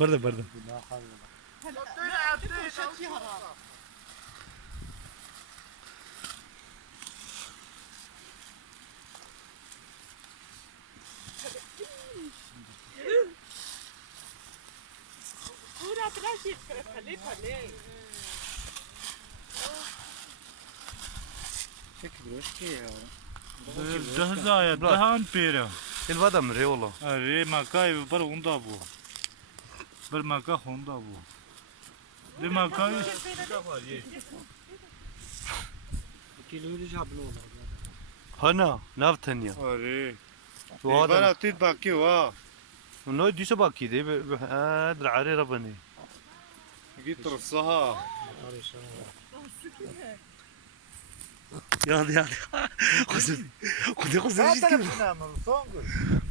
برضه برضه ده زايد ده امبيرا الوضع مري والله اري ماكاي بر هوندا بو بر ماكا هوندا بو دي ماكاي هنا نافتنيا اري وهذا تيت باكي وا نو دي سباكي دي ادر عري ربني جيت رصها يا خذ خذ خذ Zaten hepsini anladım. Son gün.